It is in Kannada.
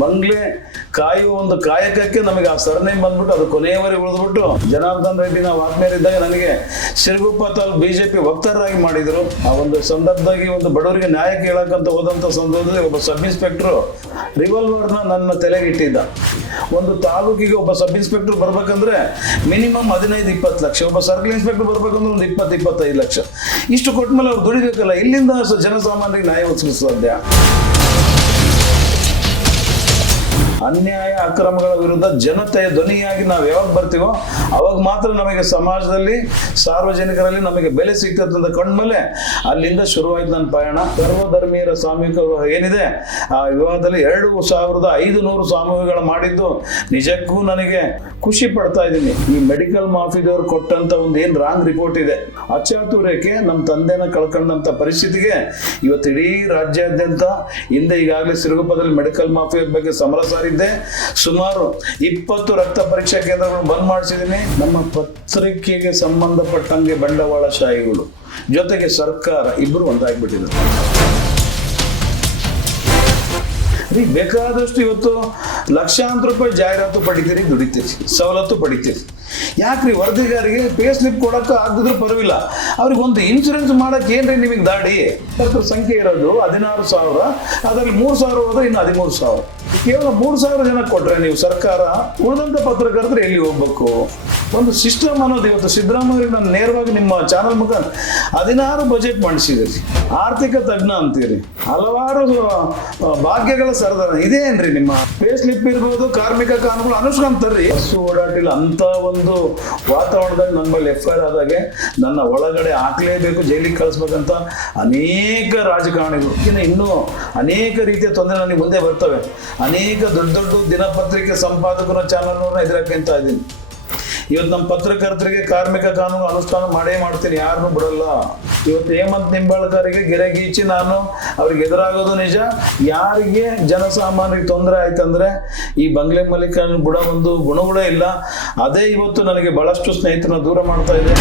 ಬಂಗ್ಲೆ ಕಾಯುವ ಒಂದು ಕಾಯಕಕ್ಕೆ ನಮಗೆ ಆ ಸರ್ನೇಮ್ ಬಂದ್ಬಿಟ್ಟು ಅದು ಕೊನೆಯವರೆಗೆ ಉಳಿದ್ಬಿಟ್ಟು ಜನಾರ್ದನ್ ರೆಡ್ಡಿ ನಾವು ಆತ್ಮೀಯರಿದ್ದಾಗ ನನಗೆ ಸಿರುಗುಪ್ಪ ತಾಲೂಕು ಬಿಜೆಪಿ ವಕ್ತಾರರಾಗಿ ಮಾಡಿದ್ರು. ಆ ಒಂದು ಸಂದರ್ಭದಾಗಿ ಒಂದು ಬಡವರಿಗೆ ನ್ಯಾಯ ಕೇಳಕ್ಕಂತ ಹೋದಂತ ಸಂದರ್ಭದಲ್ಲಿ ಒಬ್ಬ ಸಬ್ ಇನ್ಸ್ಪೆಕ್ಟರ್ ರಿವಾಲ್ವರ್ನ ನನ್ನ ತಲೆಗೆ ಇಟ್ಟಿದ್ದ. ಒಂದು ತಾಲೂಕಿಗೆ ಒಬ್ಬ ಸಬ್ ಇನ್ಸ್ಪೆಕ್ಟರ್ ಬರ್ಬೇಕಂದ್ರೆ ಮಿನಿಮಮ್ 15-20 ಲಕ್ಷ, ಒಬ್ಬ ಸರ್ಕಲ್ ಇನ್ಸ್ಪೆಕ್ಟರ್ ಬರ್ಬೇಕಂದ್ರೆ ಒಂದು 20-25 ಲಕ್ಷ. ಇಷ್ಟು ಕೊಟ್ಟ ಮೇಲೆ ಅವ್ರು ದುಡಿಬೇಕಲ್ಲ, ಇಲ್ಲಿಂದ ಜನಸಾಮಾನ್ಯರಿಗೆ ನ್ಯಾಯ ಒದಗಿಸಲು ಸಾಧ್ಯ? ಅನ್ಯಾಯ ಅಕ್ರಮಗಳ ವಿರುದ್ಧ ಜನತೆಯ ಧ್ವನಿಯಾಗಿ ನಾವು ಯಾವಾಗ ಬರ್ತೀವೋ ಅವಾಗ ಮಾತ್ರ ನಮಗೆ ಸಮಾಜದಲ್ಲಿ ಸಾರ್ವಜನಿಕರಲ್ಲಿ ನಮಗೆ ಬೆಲೆ ಸಿಗ್ತದೆ ಅಂತ ಕಂಡ್ಮೇಲೆ ಅಲ್ಲಿಂದ ಶುರುವಾಯ್ತು ನನ್ನ ಪಯಣ. ಸರ್ವಧರ್ಮೀಯರ ಸಾಮೂಹಿಕ ಏನಿದೆ ಆ ವಿವಾಹದಲ್ಲಿ 2500 ಸಾಮೂಹಿಕಗಳು ಮಾಡಿದ್ದು ನಿಜಕ್ಕೂ ನನಗೆ ಖುಷಿ ಪಡ್ತಾ ಇದ್ದೀನಿ. ಈ ಮೆಡಿಕಲ್ ಮಾಫಿದವ್ರು ಕೊಟ್ಟಂತ ಒಂದು ಏನ್ ರಾಂಗ್ ರಿಪೋರ್ಟ್ ಇದೆ, ಅಚಾತುರ್ಯಕ್ಕೆ ನಮ್ಮ ತಂದೆನ ಕಳ್ಕೊಂಡಂತ ಪರಿಸ್ಥಿತಿಗೆ ಇವತ್ತು ಇಡೀ ರಾಜ್ಯಾದ್ಯಂತ ಹಿಂದೆ ಈಗಾಗಲೇ ಸಿರುಗುಪ್ಪದಲ್ಲಿ ಮೆಡಿಕಲ್ ಮಾಫಿಯಾದ ಬಗ್ಗೆ ಸಮರ ಸಾರಿದ್ದೆ. ಸುಮಾರು 20 ರಕ್ತ ಪರೀಕ್ಷಾ ಕೇಂದ್ರಗಳನ್ನು ಬಂದ್ ಮಾಡಿಸಿದ್ದೀನಿ. ನಮ್ಮ ಪತ್ರಿಕೆಗೆ ಸಂಬಂಧಪಟ್ಟಂಗೆ ಬಂಡವಾಳಶಾಹಿಗಳು ಜೊತೆಗೆ ಸರ್ಕಾರ ಇಬ್ಬರು ಒಂದಾಗ್ಬಿಟ್ಟಿದ್ದಾರೆ. ಬೇಕಾದಷ್ಟು ಇವತ್ತು ಲಕ್ಷಾಂತರ ರೂಪಾಯಿ ಜಾಹೀರಾತು ಪಡಿತೀರಿ, ದುಡಿತೀರಿ, ಸವಲತ್ತು ಪಡಿತೀರಿ. ಯಾಕ್ರಿ ವರದಿಗಾರಿಗೆ ಪೇ ಸ್ಲಿಪ್ ಕೊಡಕ್ಕೆ ಆಗದಿದ್ರು ಪರವಾಗಿಲ್ಲ, ಅವ್ರಿಗೆ ಒಂದು ಇನ್ಶೂರೆನ್ಸ್ ಮಾಡಕ್ಕೆ ಏನ್ರಿ ನಿಮಗೆ ದಾಡಿ? ಸಂಖ್ಯೆ ಇರೋದು 16,000, ಅದರಲ್ಲಿ 3,000 ಹೋದ್ರೆ ಇನ್ನು 13,000. ಕೇವಲ 3,000 ಜನ ಕೊಟ್ರೆ ನೀವು ಸರ್ಕಾರ, ಉಳಿದಂತ ಪತ್ರಕರ್ತರು ಎಲ್ಲಿ ಹೋಗ್ಬೇಕು? ಒಂದು ಸಿಸ್ಟಮ್ ಅನ್ನೋದು ಇವತ್ತು ಸಿದ್ದರಾಮಯ್ಯ ನಾನು ನೇರವಾಗಿ ನಿಮ್ಮ ಚಾನಲ್ ಮುಖಾಂತರ 16 ಬಜೆಟ್ ಮಾಡಿಸಿದ್ರಿ, ಆರ್ಥಿಕ ತಜ್ಞ ಅಂತೀರಿ, ಹಲವಾರು ಭಾಗ್ಯಗಳ ಸರದಾರ ಇದೇನ್ರಿ ನಿಮ್ಮ ಪೇ ಸ್ಲಿಪ್ ಇರ್ಬೋದು, ಕಾರ್ಮಿಕ ಕಾನೂನುಗಳು ಅನುಷ್ಕಂತಾರ್ರಿ. ಬಸ್ಸು ಓಡಾಟಿಲ್ಲ ಅಂತ ಒಂದು ವಾತಾವರಣದಲ್ಲಿ ನನ್ನ ಮೇಲೆ FIR ಆದಾಗೆ ನನ್ನ ಒಳಗಡೆ ಹಾಕ್ಲೇಬೇಕು, ಜೈಲಿಗೆ ಕಳಿಸ್ಬೇಕಂತ ಅನೇಕ ರಾಜಕಾರಣಿಗಳು ಇನ್ನೂ ಅನೇಕ ರೀತಿಯ ತೊಂದರೆ ನನಗೆ ಮುಂದೆ ಬರ್ತವೆ. ಅನೇಕ ದೊಡ್ಡ ದೊಡ್ಡ ದಿನಪತ್ರಿಕೆ ಸಂಪಾದಕರ ಚಾನಲ್ನವ್ರನ್ನ ಎದುರಾಕ್ಕೊಂತ ಇದ್ದೀನಿ. ಇವತ್ತು ನಮ್ಮ ಪತ್ರಕರ್ತರಿಗೆ ಕಾರ್ಮಿಕ ಕಾನೂನು ಅನುಷ್ಠಾನ ಮಾಡೇ ಮಾಡ್ತೀನಿ, ಯಾರನ್ನೂ ಬಿಡಲ್ಲ. ಇವತ್ತು ಹೇಮಂತ್ ನಿಂಬಾಳ್ಕರಿಗೆ ಗೆರೆಗೀಚಿ ನಾನು ಅವ್ರಿಗೆ ಎದುರಾಗೋದು ನಿಜ. ಯಾರಿಗೆ ಜನಸಾಮಾನ್ಯರಿಗೆ ತೊಂದರೆ ಆಯ್ತಂದ್ರೆ ಈ ಬಂಗ್ಲೆ ಮಲ್ಲಿಕನ ಬಿಡೋ ಒಂದು ಗುಣಗಳೇ ಇಲ್ಲ. ಅದೇ ಇವತ್ತು ನನಗೆ ಬಹಳಷ್ಟು ಸ್ನೇಹಿತರನ್ನ ದೂರ ಮಾಡ್ತಾ ಇದೆ.